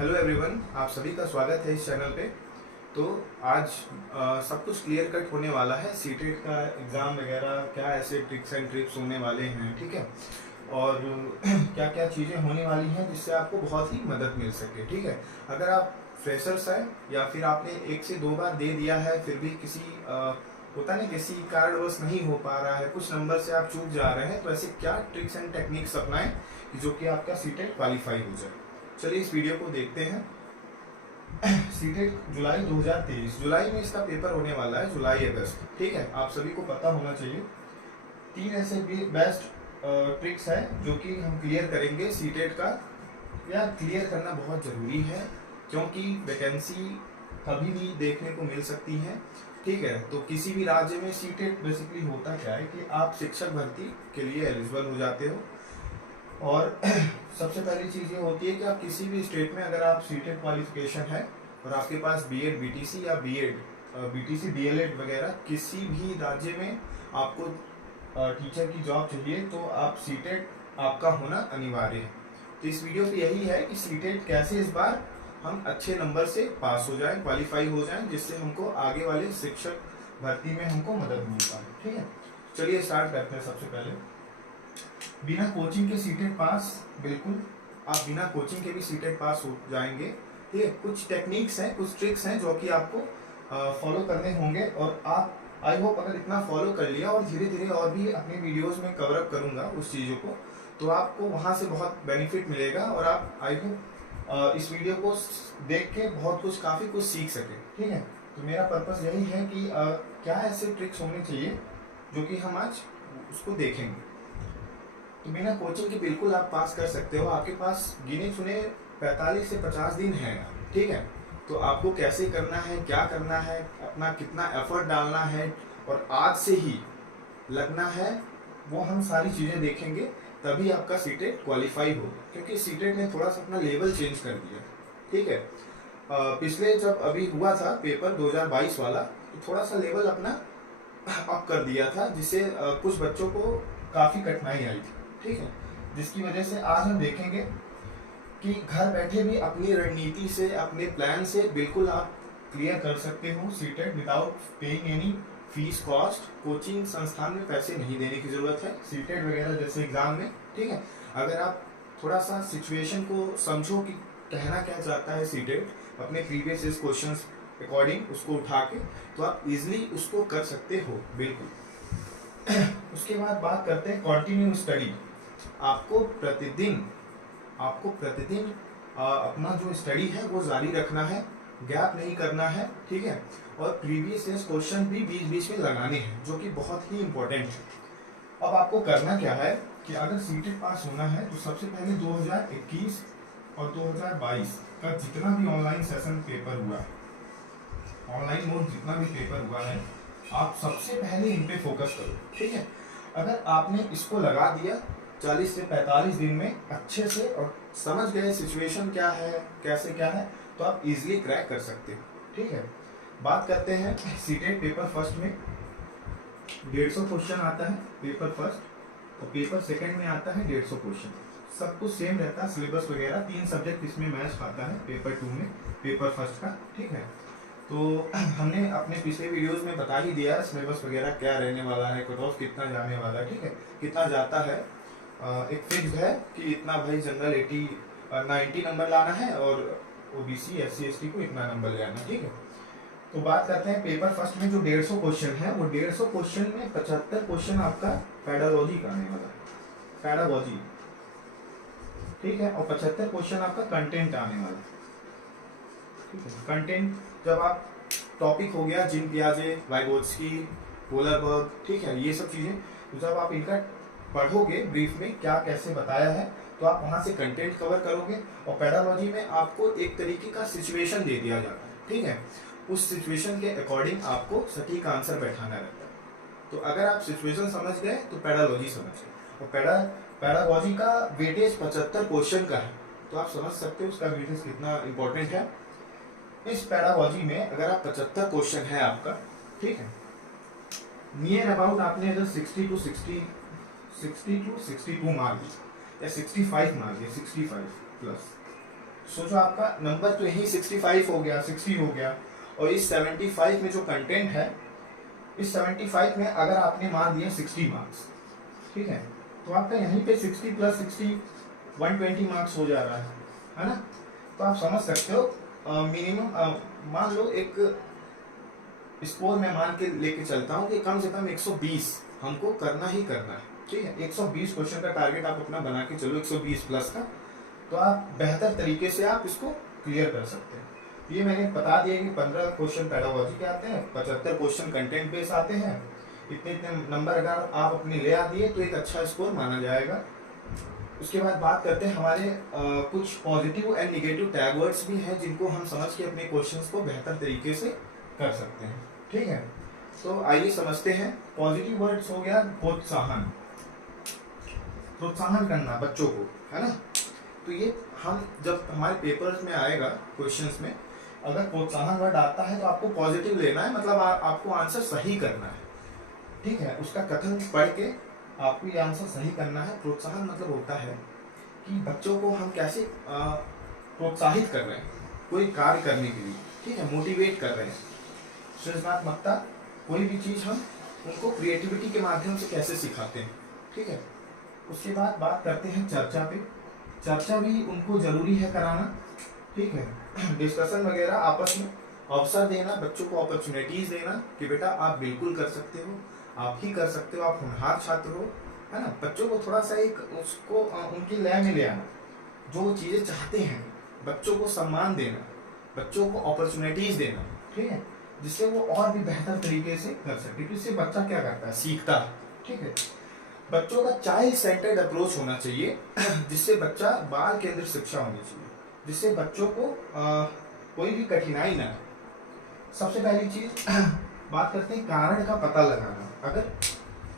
Hello everyone, आप सभी का स्वागत है इस चैनल पे। तो आज सब कुछ क्लियर कट होने वाला है। सीटेट का एग्ज़ाम वगैरह क्या ऐसे ट्रिक्स एंड ट्रिप्स होने वाले हैं, ठीक है। और क्या क्या चीज़ें होने वाली हैं जिससे आपको बहुत ही मदद मिल सके, ठीक है। अगर आप फ्रेशर्स हैं या फिर आपने एक से दो बार दे दिया है फिर भी किसी होता नहीं किसी कारणवश नहीं हो पा रहा है, कुछ नंबर से आप चूक जा रहे हैं, तो ऐसे क्या ट्रिक्स एंड टेक्निक्स अपनाएं जो कि आपका सीटेट क्वालिफाई हो जाए। चलिए इस वीडियो को देखते हैं। सीटेट जुलाई 2023, जुलाई में इसका पेपर होने वाला है, जुलाई अगस्त, ठीक है। आप सभी को पता होना चाहिए। 3 ऐसे बेस्ट ट्रिक्स हैं जो कि हम क्लियर करेंगे सीटेट का, या क्लियर करना बहुत ज़रूरी है क्योंकि वैकेंसी कभी भी देखने को मिल सकती है, ठीक है। तो किसी भी राज्य में सीटेट बेसिकली होता क्या है कि आप शिक्षक भर्ती के लिए एलिजिबल हो जाते हो। और सबसे पहली चीज़ ये होती है कि आप किसी भी स्टेट में अगर आप सीटेट क्वालिफिकेशन है और आपके पास बीएड बीटीसी या बीएड बीटीसी डीएलएड वगैरह किसी भी राज्य में आपको टीचर की जॉब चाहिए तो आप सीटेट आपका होना अनिवार्य है। तो इस वीडियो पे यही है कि सीटेट कैसे इस बार हम अच्छे नंबर से पास हो जाएं, क्वालिफाई हो जाएं, जिससे हमको आगे वाले शिक्षक भर्ती में हमको मदद मिल पाए, ठीक है। चलिए स्टार्ट करते हैं। सबसे पहले बिना कोचिंग के सीटेट पास, बिल्कुल आप बिना कोचिंग के भी सीटेट पास हो जाएंगे, ठीक है। कुछ टेक्निक्स हैं, कुछ ट्रिक्स हैं जो कि आपको फॉलो करने होंगे और आप आई होप अगर इतना फॉलो कर लिया और धीरे धीरे और भी अपने वीडियोस में कवर अप करूंगा उस चीज़ों को, तो आपको वहां से बहुत बेनिफिट मिलेगा और आप आई होप इस वीडियो को देख के बहुत कुछ काफ़ी कुछ सीख सके, ठीक है। तो मेरा पर्पस यही है कि क्या ऐसे ट्रिक्स होने चाहिए जो कि हम आज उसको देखेंगे। तो बिना कोचिंग के बिल्कुल आप पास कर सकते हो। आपके पास गिने चुने 45 से 50 दिन हैं, ठीक है। तो आपको कैसे करना है, क्या करना है, अपना कितना एफर्ट डालना है और आज से ही लगना है, वो हम सारी चीज़ें देखेंगे, तभी आपका सीटेट क्वालिफाई होगा। क्योंकि सीटेट ने थोड़ा सा अपना लेवल चेंज कर दिया, ठीक है। पिछले जब अभी हुआ था पेपर 2022 वाला, तो थोड़ा सा लेवल अपना अप कर दिया था, जिससे कुछ बच्चों को काफ़ी कठिनाई आई थी, ठीक है। जिसकी वजह से आज हम देखेंगे कि घर बैठे भी अपनी रणनीति से, अपने प्लान से बिल्कुल आप क्लियर कर सकते हो CTET without paying any fees cost. Coaching संस्थान में पैसे नहीं देने की जरूरत है सीटेट वगैरह जैसे एग्जाम में, ठीक है। अगर आप थोड़ा सा सिचुएशन को समझो कि कहना क्या चाहता है सीटेट अपने प्रीवियस क्वेश्चन अकॉर्डिंग उसको उठा के, तो आप इजिली उसको कर सकते हो, बिल्कुल। उसके बाद बात करते हैं कंटिन्यू स्टडी। आपको प्रतिदिन अपना जो स्टडी है वो जारी रखना है, गैप नहीं करना है, ठीक है। और प्रीवियस ईयर क्वेश्चन भी बीच बीच में लगाने हैं, जो कि बहुत ही इंपॉर्टेंट है। अब आपको करना क्या है कि अगर सीटेट पास होना है तो सबसे पहले 2021 और 2022 का जितना भी ऑनलाइन सेशन पेपर हुआ है, ऑनलाइन मोड जितना भी पेपर हुआ है, आप सबसे पहले इन पे फोकस करो, ठीक है। अगर आपने इसको लगा दिया 40 से 45 दिन में अच्छे से और समझ गए सिचुएशन क्या है, कैसे क्या है, तो आप इजीली क्रैक कर सकते हो, ठीक है। बात करते हैं सीटेट पेपर फर्स्ट में 150 क्वेश्चन आता है पेपर फर्स्ट, और पेपर सेकंड में आता है 150 क्वेश्चन। सब कुछ सेम रहता है, सिलेबस वगैरह 3 सब्जेक्ट इसमें मैच खाता है पेपर 2 में, पेपर फर्स्ट का, ठीक है। तो हमने अपने पिछले वीडियोस में बता ही दिया सिलेबस वगैरह क्या रहने वाला है, कट ऑफ कितना जाने वाला है, ठीक है, कितना जाता है। एक फिक्स है कि इतना भाई जनरल 90 नंबर लाना है और ओबीसी एससी एसटी को इतना नंबर ले आना, ठीक है। तो बात करते हैं पेपर फर्स्ट में जो 150 क्वेश्चन है, वो 150 क्वेश्चन में 75 क्वेश्चन आपका पेडागोजी का आने वाला है, पेडागोजी, ठीक है। और 75 क्वेश्चन आपका कंटेंट आने वाला है, ठीक है। कंटेंट जब आप टॉपिक हो गया जीन पियाजे, वाइगोत्स्की, कोलरबर्ग, ठीक है, ये सब चीज़ें, तो जब आप इनका पढ़ोगे ब्रीफ में क्या कैसे बताया है, तो आप वहाँ से कंटेंट कवर करोगे। और पेडागोजी में आपको एक तरीके का सिचुएशन दे दिया जाता है, ठीक है। उस सिचुएशन के अकॉर्डिंग आपको सटीक आंसर बैठाना रहता है। तो अगर आप सिचुएशन समझ गए तो पेडागोजी समझ गए। और पेडागोजी का वेटेज 75 क्वेश्चन का है, तो आप समझ सकते हो उसका वेटेज कितना इंपॉर्टेंट है। इस पेडागोजी में अगर आप 75 क्वेश्चन है आपका, ठीक है, नियर अबाउट आपने अगर 60 टू 62 मार दिया या 65 मार दिया, 65 प्लस, सोचो आपका नंबर तो यही 65 हो गया, 60 हो गया, और इस 75 में जो कंटेंट है, इस 75 में अगर आपने मान दिए 60 मार्क्स, ठीक है, तो आपका यहीं पे 60 प्लस 60 120 मार्क्स हो जा रहा है ना। तो आप समझ सकते हो मिनिमम मान लो एक स्कोर में मान के लेके चलता हूँ कि कम से कम 120 हमको करना ही करना है, ठीक है। 120 क्वेश्चन का टारगेट आप अपना बना के चलो, 120 प्लस का, तो आप बेहतर तरीके से आप इसको क्लियर कर सकते हैं। ये मैंने बता दिया कि 15 क्वेश्चन पेडागोजी के आते हैं, 75 क्वेश्चन कंटेंट बेस आते हैं। इतने इतने नंबर अगर आप अपने ले आ दिए तो एक अच्छा स्कोर माना जाएगा। उसके बाद बात करते हैं हमारे कुछ positive and negative tag words भी हैं जिनको हम समझ के अपने क्वेश्चंस को बेहतर तरीके से कर सकते हैं, ठीक है। तो आइए समझते हैं। पॉजिटिव वर्ड्स हो गया प्रोत्साहन, प्रोत्साहन करना बच्चों को, है ना। तो ये हम जब हमारे पेपर्स में आएगा क्वेश्चंस में, अगर प्रोत्साहन वर्ड आता है तो आपको पॉजिटिव लेना है, मतलब आपको आंसर सही करना है, ठीक है। उसका कथन पढ़ के आपको ये आंसर सही करना है। प्रोत्साहन मतलब होता है कि बच्चों को हम कैसे प्रोत्साहित कर रहे हैं कोई कार्य करने के लिए, ठीक है, मोटिवेट कर रहे हैं। सृजनात्मकता, कोई भी चीज़ हम उनको क्रिएटिविटी के माध्यम से कैसे सिखाते हैं, ठीक है। उसके बाद बात करते हैं चर्चा पे। चर्चा भी उनको जरूरी है कराना, ठीक है। डिस्कशन वगैरह आपस में अवसर देना, बच्चों को अपॉर्चुनिटीज देना कि बेटा आप बिल्कुल कर सकते हो, आप ही कर सकते हो, आप होनहार छात्र हो, है ना। बच्चों को थोड़ा सा एक उसको उनकी लय में ले आना, जो चीज़ें चाहते हैं, बच्चों को सम्मान देना, बच्चों को अपॉर्चुनिटीज देना, ठीक है, जिससे वो और भी बेहतर तरीके से कर सके। तो इससे बच्चा क्या करता है, सीखता है, ठीक है। बच्चों का चाइल्ड सेंटर्ड अप्रोच होना चाहिए, जिससे बच्चा बाल केंद्रित शिक्षा होनी चाहिए, जिससे बच्चों को कोई भी कठिनाई ना हो। सबसे पहली चीज बात करते हैं कारण का पता लगाना। अगर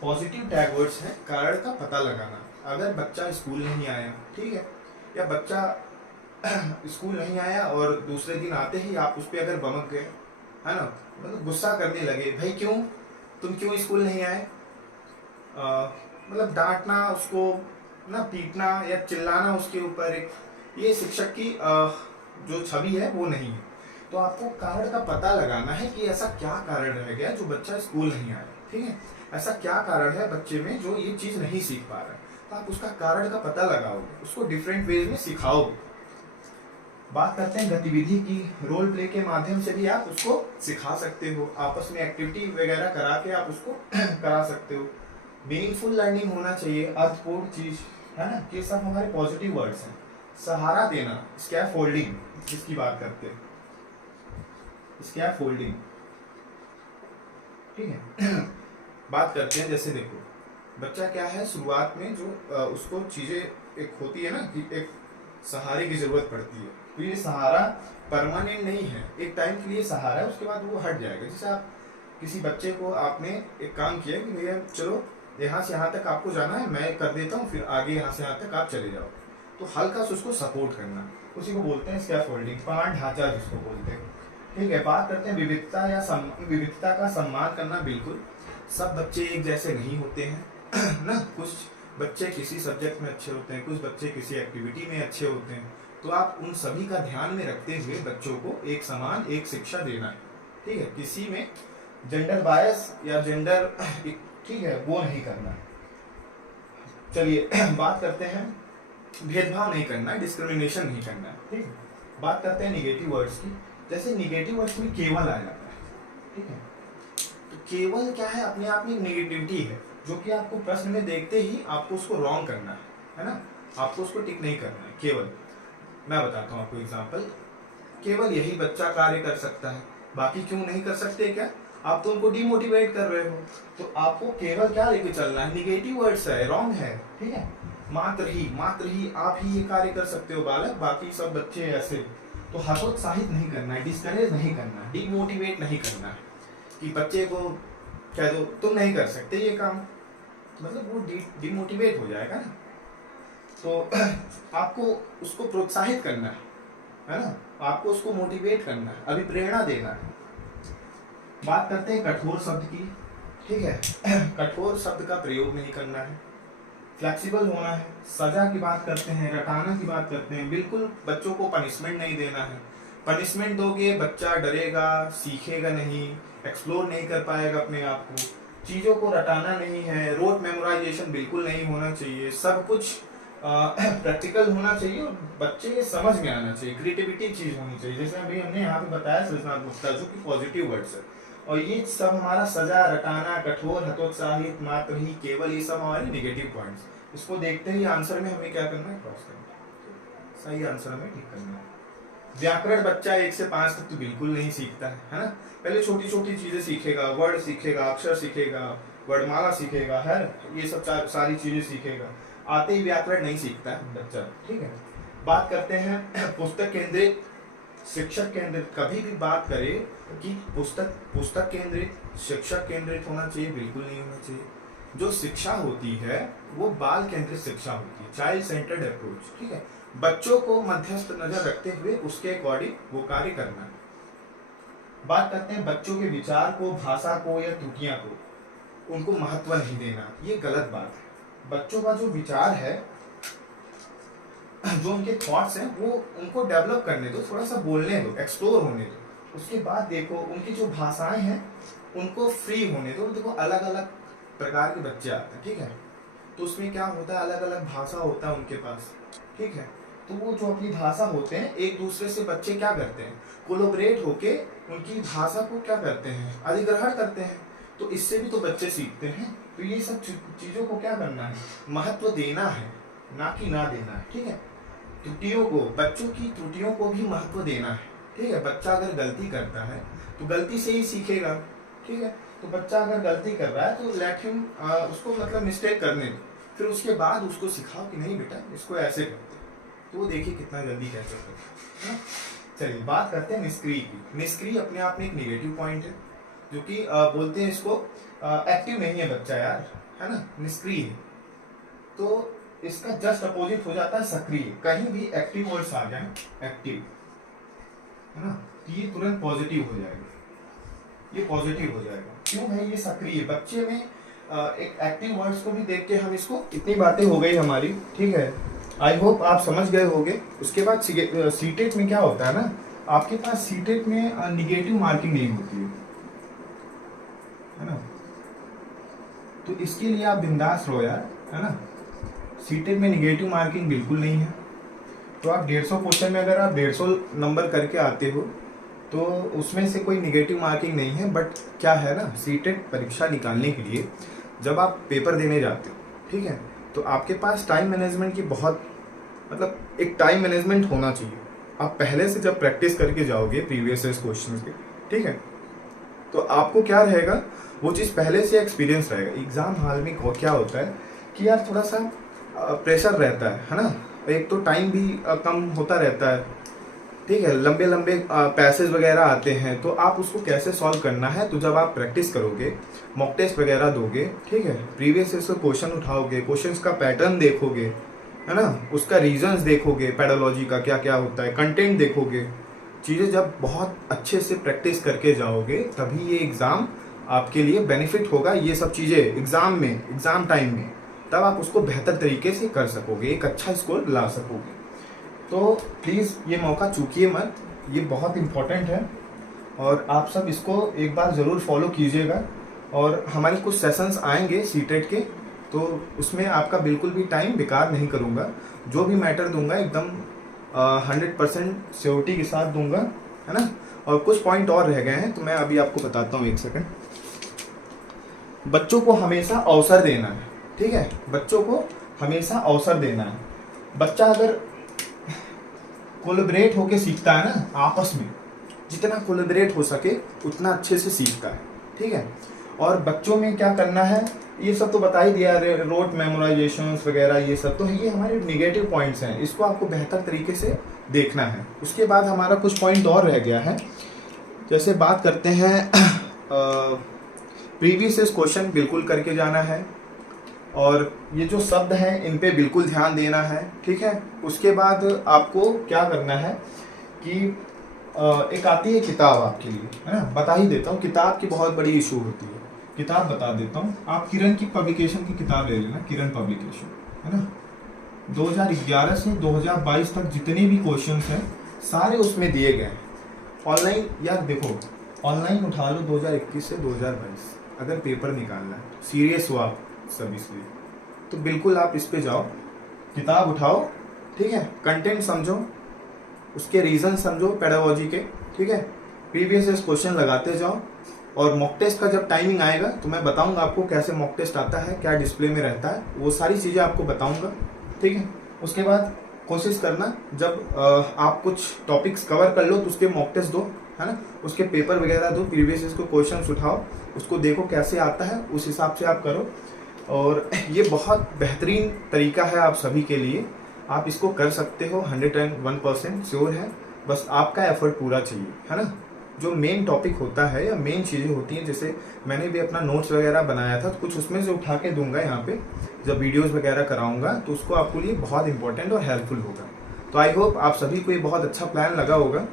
पॉजिटिव टैग वर्ड्स है, कारण का पता लगाना। अगर बच्चा स्कूल नहीं आया, ठीक है, या बच्चा स्कूल नहीं आया और दूसरे दिन आते ही आप उस पर अगर बमक गए, है ना, मतलब गुस्सा करने लगे, भाई क्यों, तुम क्यों स्कूल नहीं आए, मतलब डांटना उसको ना, पीटना या चिल्लाना उसके ऊपर, एक ये शिक्षक की जो छवि है वो नहीं है। तो आपको कारण का पता लगाना है कि ऐसा क्या कारण रह गया जो बच्चा स्कूल नहीं आया, ठीक है, ऐसा क्या कारण है बच्चे में जो ये चीज नहीं सीख पा रहा है। तो आप उसका कारण का पता लगाओगे, उसको डिफरेंट वेज में सिखाओगे। बात करते हैं गतिविधि की। रोल प्ले के माध्यम से भी आप उसको सिखा सकते हो, आपस में एक्टिविटी वगैरह करा के आप उसको करा सकते हो। मीनिंगफुल लर्निंग होना चाहिए, अर्थपूर्ण चीज, है ना। ये सब हमारे पॉजिटिव वर्ड्स हैं। सहारा देना, स्कैफोल्डिंग जिसकी बात करते हैं, स्कैफोल्डिंग, ठीक है। बात करते हैं, जैसे देखो बच्चा क्या है, शुरुआत में जो उसको चीजें एक होती है ना कि एक सहारे की जरूरत पड़ती है, तो ये सहारा परमानेंट नहीं है, एक टाइम के लिए सहारा है, उसके बाद वो हट जाएगा। जैसे आप किसी बच्चे को आपने एक काम किया कि भैया चलो यहाँ से यहाँ तक आपको जाना है, मैं कर देता हूँ, फिर आगे यहाँ से यहाँ तक आप चले जाओ, तो हल्का से उसको सपोर्ट करना, उसी को बोलते हैं स्कैफोल्डिंग, पांड ढांचा जिसको बोलते हैं, ठीक है। बात करते हैं विविधता या विविधता का सम्मान करना। बिल्कुल सब बच्चे एक जैसे नहीं होते हैं ना, कुछ बच्चे किसी सब्जेक्ट में अच्छे होते हैं, कुछ बच्चे किसी एक्टिविटी में अच्छे होते हैं, तो आप उन सभी का ध्यान में रखते हुए बच्चों को एक समान एक शिक्षा देना है, ठीक है। किसी में जेंडर बायस या जेंडर, ठीक है, वो नहीं करना। चलिए बात करते हैं भेदभाव नहीं करना, डिस्क्रिमिनेशन नहीं करना, ठीक है। बात करते हैं निगेटिव वर्ड्स की। जैसे निगेटिव वर्ड्स में केवल आ जाता है, ठीक है। तो केवल क्या है, अपने आप में निगेटिविटी है, जो कि आपको प्रश्न में देखते ही आपको उसको रॉन्ग करना है ना, आपको उसको टिक नहीं करना है। केवल मैं बताता हूँ आपको एग्जांपल, केवल यही बच्चा कार्य कर सकता है, बाकी क्यों नहीं कर सकते, क्या आप तो उनको डिमोटिवेट कर रहे हो। तो आपको केवल क्या लेके चलना है, निगेटिव वर्ड्स है, रॉन्ग है, ठीक है। मात्र ही आप ही ये कार्य कर सकते हो बालक, बाकी सब बच्चे ऐसे। तो हतोत्साहित नहीं करना है, डिस्करेज नहीं करना है, डिमोटिवेट नहीं करना है कि बच्चे को कह दो तुम नहीं कर सकते ये काम, मतलब वो डिमोटिवेट हो जाएगा ना। तो आपको उसको प्रोत्साहित करना है ना, आपको उसको मोटिवेट करना है, अभिप्रेरणा देना है। बात करते हैं कठोर शब्द की, ठीक है। कठोर शब्द का प्रयोग नहीं करना है, फ्लेक्सिबल होना है, सजा की बात करते हैं, रटाना की बात करते हैं। बिल्कुल बच्चों को पनिशमेंट नहीं देना है। पनिशमेंट दोगे बच्चा डरेगा, सीखेगा नहीं, एक्सप्लोर नहीं कर पाएगा अपने आप को। चीज़ों को रटाना नहीं है, रोट मेमोराइजेशन बिल्कुल नहीं होना चाहिए। सब कुछ प्रैक्टिकल होना चाहिए और बच्चे के समझ में आना चाहिए। क्रिएटिविटी चीज़ होनी चाहिए, जैसे अभी हमने यहाँ पे बताया सृजनात्मकता, जो कि पॉजिटिव वर्ड्स है। और ये सब हमारा सजा, रटाना, कठोर, हतोत्साहित, मात्र ही, केवल, ये सब हमारे नेगेटिव पॉइंट्स। इसको देखते ही आंसर में हमें क्या करना है, क्रॉस करना है, सही आंसर हमें ठीक करना है। व्याकरण बच्चा 1 से 5 तक तो बिल्कुल नहीं सीखता है ना। पहले छोटी छोटी चीजें सीखेगा, वर्ड सीखेगा, अक्षर सीखेगा, वर्णमाला सीखेगा, है ये सब सारी चीजें सीखेगा। आते ही व्याकरण नहीं सीखता है बच्चा, ठीक है। बात करते हैं पुस्तक केंद्रित, शिक्षक केंद्रित। कभी भी बात करें कि पुस्तक केंद्रित, शिक्षक केंद्रित होना चाहिए, बिल्कुल नहीं होना चाहिए। जो शिक्षा होती है वो बाल केंद्रित शिक्षा होती है, चाइल्ड सेंटर्ड अप्रोच, ठीक है। बच्चों को मध्यस्थ नजर रखते हुए उसके अकॉर्डिंग वो कार्य करना है। बात करते हैं बच्चों के विचार को, भाषा को या त्रुटियां को उनको महत्व नहीं देना, ये गलत बात है। बच्चों का जो विचार है, जो उनके थॉट्स हैं, वो उनको डेवलप करने दो, थोड़ा सा बोलने दो, एक्सप्लोर होने दो। उसके बाद देखो उनकी जो भाषाएं हैं उनको फ्री होने दो। देखो अलग अलग प्रकार के बच्चे आते हैं, ठीक है, तो उसमें क्या होता है, अलग अलग भाषा होता है उनके पास, ठीक है। तो वो जो अपनी भाषा होते हैं, एक दूसरे से बच्चे क्या करते हैं, कोलैबोरेट होके उनकी भाषा को क्या करते हैं, अधिग्रहण करते हैं। तो इससे भी तो बच्चे सीखते हैं। तो ये सब चीजों को क्या करना है, महत्व देना है, ना कि ना देना है, ठीक है। त्रुटियों को, बच्चों की त्रुटियों को भी महत्व देना है, ठीक है। बच्चा अगर गलती करता है तो गलती से ही सीखेगा, ठीक है। तो बच्चा अगर गलती कर रहा है तो लेट हिम, उसको मतलब मिस्टेक करने दो, फिर उसके बाद उसको सिखाओ कि नहीं बेटा इसको ऐसे करते, तो वो देखिए कितना जल्दी कह सकते हैं। चलिए बात करते हैं निष्क्रिय की। निष्क्रिय अपने आप में एक नेगेटिव पॉइंट है, जो कि बोलते हैं इसको एक्टिव नहीं है बच्चा यार, है ना, निष्क्रिय है। तो इसका जस्ट अपोजिट हो जाता है सक्रिय। कहीं भी एक्टिव वर्ड्स आ जाए, एक्टिव, है ना, तो ये तुरंत पॉजिटिव हो जाएगा, ये पॉजिटिव हो जाएगा। क्यों भाई, ये सक्रिय बच्चे में एक एक्टिव वर्ड्स को भी देख के हम इसको, इतनी बातें हो गई हमारी, ठीक है। आई होप आप समझ गए होंगे। उसके बाद सीटेट में क्या होता है ना, आपके पास सीटेट में निगेटिव मार्किंग नहीं होती है ना, तो इसके लिए आप बिंदास रहो यार, है ना। सीटेट में निगेटिव मार्किंग बिल्कुल नहीं है। तो आप 150 क्वेश्चन में अगर आप 150 नंबर करके आते हो तो उसमें से कोई निगेटिव मार्किंग नहीं है। बट क्या है ना, सीटेट परीक्षा निकालने के लिए जब आप पेपर देने जाते हो, ठीक है, तो आपके पास टाइम मैनेजमेंट की बहुत, मतलब एक टाइम मैनेजमेंट होना चाहिए। आप पहले से जब प्रैक्टिस करके जाओगे प्रीवियस क्वेश्चन के, ठीक है, तो आपको क्या रहेगा, वो चीज़ पहले से एक्सपीरियंस रहेगा। एग्जाम हॉल में क्या होता है कि यार थोड़ा सा प्रेशर रहता है ना, एक तो टाइम भी कम होता रहता है, ठीक है, लंबे लंबे पैसेज वगैरह आते हैं, तो आप उसको कैसे सॉल्व करना है। तो जब आप प्रैक्टिस करोगे, मॉक टेस्ट वगैरह दोगे, ठीक है, प्रीवियस से क्वेश्चन उठाओगे, क्वेश्चंस का पैटर्न देखोगे, है ना, उसका रीजंस देखोगे, पेडोलॉजी का क्या क्या होता है, कंटेंट देखोगे, चीज़ें जब बहुत अच्छे से प्रैक्टिस करके जाओगे तभी ये एग्ज़ाम आपके लिए बेनिफिट होगा। ये सब चीज़ें एग्ज़ाम में, एग्ज़ाम टाइम में, तब आप उसको बेहतर तरीके से कर सकोगे, एक अच्छा स्कोर ला सकोगे। तो प्लीज़ ये मौका चूकिए मत, ये बहुत इम्पोर्टेंट है और आप सब इसको एक बार ज़रूर फॉलो कीजिएगा। और हमारे कुछ सेशंस आएंगे सीटेट के, तो उसमें आपका बिल्कुल भी टाइम बेकार नहीं करूँगा। जो भी मैटर दूंगा एकदम 100% श्योरिटी के साथ दूंगा, है ना। और कुछ पॉइंट और रह गए हैं तो मैं अभी आपको बताता हूँ, एक सेकंड। बच्चों को हमेशा अवसर देना है, ठीक है, बच्चों को हमेशा अवसर देना है। बच्चा अगर कोलैबोरेट होके सीखता है ना, आपस में जितना कोलैबोरेट हो सके उतना अच्छे से सीखता है, ठीक है। और बच्चों में क्या करना है, ये सब तो बता ही दिया, रोट मेमोराइजेशंस वगैरह, ये सब तो ये हमारे नेगेटिव पॉइंट्स हैं, इसको आपको बेहतर तरीके से देखना है। उसके बाद हमारा कुछ पॉइंट और रह गया है, जैसे बात करते हैं प्रीवियस क्वेश्चन बिल्कुल करके जाना है, और ये जो शब्द हैं इन पे बिल्कुल ध्यान देना है, ठीक है। उसके बाद आपको क्या करना है कि एक आती है किताब आपके लिए, है ना, बता ही देता हूँ, किताब की बहुत बड़ी इशू होती है। किताब बता देता हूँ, आप किरण की पब्लिकेशन की किताब ले लेना, किरण पब्लिकेशन, है ना। 2011 से 2022 तक जितने भी क्वेश्चंस हैं सारे उसमें दिए गए हैं। ऑनलाइन यार देखो, ऑनलाइन उठा लो 2021 से 2022, अगर पेपर निकालना है, सीरियस हो आप सब इसलिए, तो बिल्कुल आप इस पे जाओ, किताब उठाओ, ठीक है, कंटेंट समझो, उसके रीजन समझो पेडागोजी के, ठीक है, प्रीवियस क्वेश्चन लगाते जाओ, और मॉक टेस्ट का जब टाइमिंग आएगा तो मैं बताऊंगा आपको कैसे मॉक टेस्ट आता है, क्या डिस्प्ले में रहता है, वो सारी चीज़ें आपको बताऊंगा, ठीक है। उसके बाद कोशिश करना जब आप कुछ टॉपिक्स कवर कर लो तो उसके मॉक टेस्ट दो, है ना, उसके पेपर वगैरह दो, प्रीवियस को क्वेश्चन उठाओ, उसको देखो कैसे आता है, उस हिसाब से आप करो। और ये बहुत बेहतरीन तरीका है आप सभी के लिए, आप इसको कर सकते हो, 101% श्योर है, बस आपका एफर्ट पूरा चाहिए, है ना। जो मेन टॉपिक होता है या मेन चीज़ें होती हैं, जैसे मैंने भी अपना नोट्स वगैरह बनाया था, तो कुछ उसमें से उठा के दूंगा यहाँ पे, जब वीडियोस वगैरह कराऊंगा तो उसको आपके लिए बहुत इंपॉर्टेंट और हेल्पफुल होगा। तो आई होप आप सभी को ये बहुत अच्छा प्लान लगा होगा,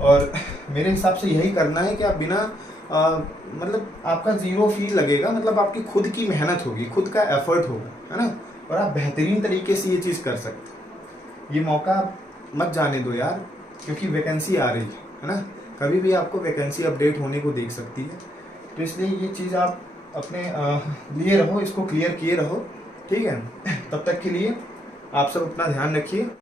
और मेरे हिसाब से यही करना है कि आप बिना मतलब आपका जीरो फील लगेगा, मतलब आपकी खुद की मेहनत होगी, खुद का एफर्ट होगा, है ना, और आप बेहतरीन तरीके से ये चीज़ कर सकते। ये मौका मत जाने दो यार, क्योंकि वैकेंसी आ रही है ना, कभी भी आपको वैकेंसी अपडेट होने को देख सकती है, तो इसलिए ये चीज़ आप अपने लिए रहो, इसको क्लियर किए रहो, ठीक है। तब तक के लिए आप सब अपना ध्यान रखिए।